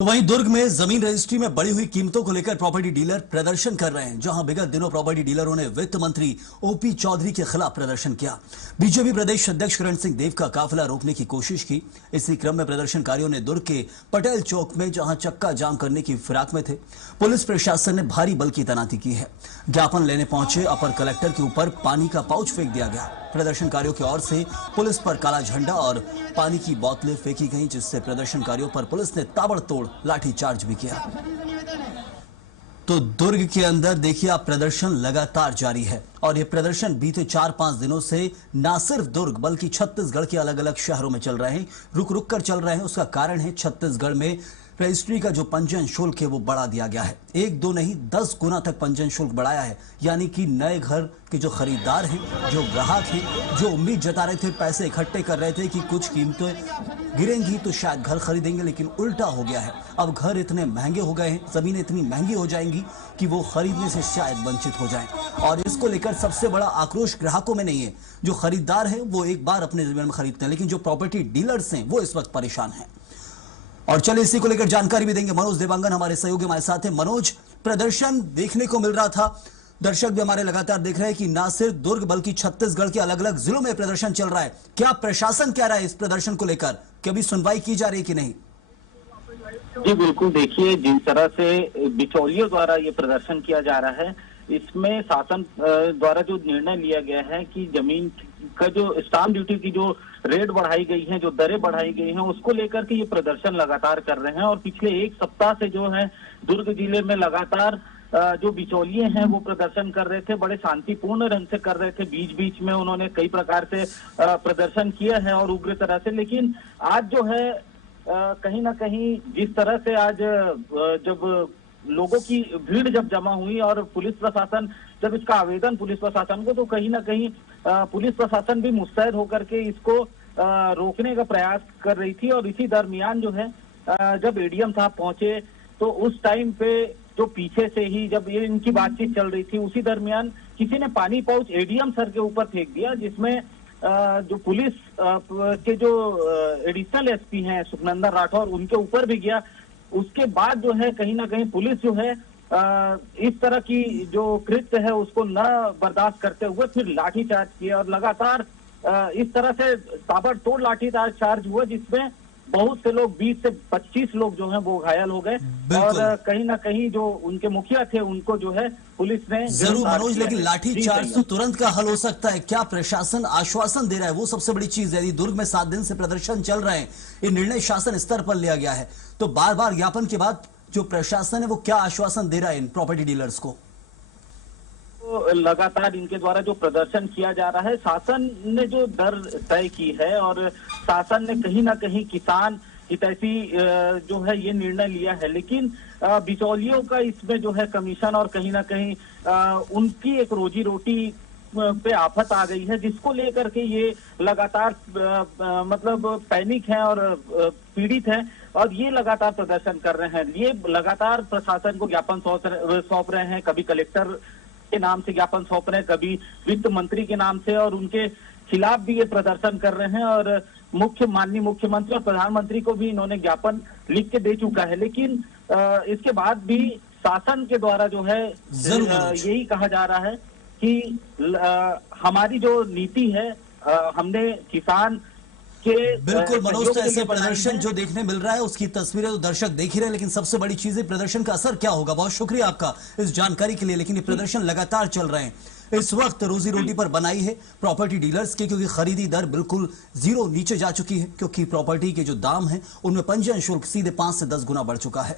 तो वहीं दुर्ग में जमीन रजिस्ट्री में बढ़ी हुई कीमतों को लेकर प्रॉपर्टी डीलर प्रदर्शन कर रहे हैं। जहां विगत दिनों प्रॉपर्टी डीलरों ने वित्त मंत्री ओपी चौधरी के खिलाफ प्रदर्शन किया। बीजेपी प्रदेश अध्यक्ष किरण सिंह देव का काफिला रोकने की कोशिश की। इसी क्रम में प्रदर्शनकारियों ने दुर्ग के पटेल चौक में जहां चक्का जाम करने की फिराक में थे, पुलिस प्रशासन ने भारी बल की तैनाती की है। ज्ञापन लेने पहुंचे अपर कलेक्टर के ऊपर पानी का पाउच फेंक दिया गया। प्रदर्शनकारियों की ओर से पुलिस पर काला झंडा और पानी की बोतलें फेंकी गईं, जिससे प्रदर्शनकारियों पर पुलिस ने ताबड़तोड़ लाठीचार्ज भी किया। तो दुर्ग के अंदर देखिए आप, प्रदर्शन लगातार जारी है और ये प्रदर्शन बीते 4-5 दिनों से ना सिर्फ दुर्ग बल्कि छत्तीसगढ़ के अलग अलग शहरों में चल रहे हैं, रुक रुक कर चल रहे हैं। उसका कारण है छत्तीसगढ़ में रजिस्ट्री का जो पंजीयन शुल्क है वो बढ़ा दिया गया है। 1-2 नहीं 10 गुना तक पंजीयन शुल्क बढ़ाया है। यानी कि नए घर के जो खरीदार हैं, जो ग्राहक हैं, जो उम्मीद जता रहे थे, पैसे इकट्ठे कर रहे थे कि कुछ कीमतें गिरेंगी तो शायद घर खरीदेंगे, लेकिन उल्टा हो गया है। अब घर इतने महंगे हो गए हैं, जमीनें इतनी महंगी हो जाएंगी कि वो खरीदने से शायद वंचित हो जाएं। और इसको लेकर सबसे बड़ा आक्रोश ग्राहकों में नहीं है। जो खरीदार हैं वो एक बार अपने जमीन में खरीदते हैं, लेकिन जो प्रॉपर्टी डीलर्स हैं वो इस वक्त परेशान हैं। और चलिए इसी को लेकर जानकारी भी देंगे। मनोज देवांगन हमारे सहयोगी हमारे साथ हैं। मनोज, प्रदर्शन देखने को मिल रहा था, दर्शक भी हमारे लगातार देख रहे हैं कि ना सिर्फ दुर्ग बल्कि छत्तीसगढ़ के अलग अलग जिलों में प्रदर्शन चल रहा है। क्या प्रशासन कह रहा है इस प्रदर्शन को लेकर? कभी सुनवाई की जा रही है कि नहीं? जी बिल्कुल, देखिए जिस तरह से बिचौलियों द्वारा ये प्रदर्शन किया जा रहा है, इसमें शासन द्वारा जो निर्णय लिया गया है कि जमीन का जो स्टाम्प ड्यूटी की जो रेट बढ़ाई गई है, जो दरें बढ़ाई गई हैं, उसको लेकर के ये प्रदर्शन लगातार कर रहे हैं। और पिछले एक सप्ताह से जो है दुर्ग जिले में लगातार जो बिचौलिए हैं वो प्रदर्शन कर रहे थे, बड़े शांतिपूर्ण ढंग से कर रहे थे। बीच बीच में उन्होंने कई प्रकार से प्रदर्शन किया है और उग्र तरह से। लेकिन आज जो है कहीं ना कहीं जिस तरह से आज जब लोगों की भीड़ जब जमा हुई और पुलिस प्रशासन जब इसका आवेदन पुलिस प्रशासन को, तो कहीं ना कहीं पुलिस प्रशासन भी मुस्तैद होकर के इसको रोकने का प्रयास कर रही थी। और इसी दरमियान जो है जब एडीएम साहब पहुंचे तो उस टाइम पे जो पीछे से ही जब ये इनकी बातचीत चल रही थी, उसी दरमियान किसी ने पानी पाउच एडीएम सर के ऊपर फेंक दिया, जिसमें जो पुलिस के जो एडिशनल एसपी हैं सुखनंदन राठौर, उनके ऊपर भी गया। उसके बाद जो है कहीं ना कहीं पुलिस जो है इस तरह की जो कृत्य है उसको न बर्दाश्त करते हुए फिर लाठीचार्ज किया और लगातार इस तरह से ताबड़तोड़ लाठीचार्ज हुआ, जिसमें बहुत से लोग 20 से 25 लोग जो हैं वो घायल हो गए। और कहीं ना कहीं जो उनके मुखिया थे उनको जो है पुलिस ने जरूर मनोज, लेकिन लाठीचार्ज तो तुरंत का हल हो सकता है। क्या प्रशासन आश्वासन दे रहा है? वो सबसे बड़ी चीज है। यदि दुर्ग में 7 दिन से प्रदर्शन चल रहे हैं, ये निर्णय शासन स्तर पर लिया गया है, तो बार बार ज्ञापन के बाद जो प्रशासन है वो क्या आश्वासन दे रहा है इन प्रॉपर्टी डीलर्स को? लगातार इनके द्वारा जो प्रदर्शन किया जा रहा है, शासन ने जो दर तय की है और शासन ने कहीं ना कहीं किसान हितैषी जो है ये निर्णय लिया है, लेकिन बिचौलियों का इसमें जो है कमीशन और कहीं ना कहीं उनकी एक रोजी रोटी पे आफत आ गई है, जिसको लेकर के ये लगातार मतलब पैनिक है और पीड़ित है और ये लगातार प्रदर्शन कर रहे हैं। ये लगातार प्रशासन को ज्ञापन सौंप रहे हैं, कभी कलेक्टर के नाम से ज्ञापन सौंप रहे हैं, कभी वित्त मंत्री के नाम से, और उनके खिलाफ भी ये प्रदर्शन कर रहे हैं। और माननीय मुख्यमंत्री और प्रधानमंत्री को भी इन्होंने ज्ञापन लिख के दे चुका है। लेकिन इसके बाद भी शासन के द्वारा जो है यही कहा जा रहा है कि हमारी जो नीति है, हमने किसान के बिल्कुल मनोज, तो ऐसे प्रदर्शन जो देखने मिल रहा है उसकी तस्वीरें तो दर्शक देख ही रहे हैं, लेकिन सबसे बड़ी चीज है प्रदर्शन का असर क्या होगा। बहुत शुक्रिया आपका इस जानकारी के लिए। लेकिन ये प्रदर्शन लगातार चल रहे हैं, इस वक्त रोजी रोटी पर बनाई है प्रॉपर्टी डीलर्स के, क्योंकि खरीदी दर बिल्कुल जीरो नीचे जा चुकी है, क्योंकि प्रॉपर्टी के जो दाम है उनमें पंजीयन शुल्क सीधे 5 से 10 गुना बढ़ चुका है।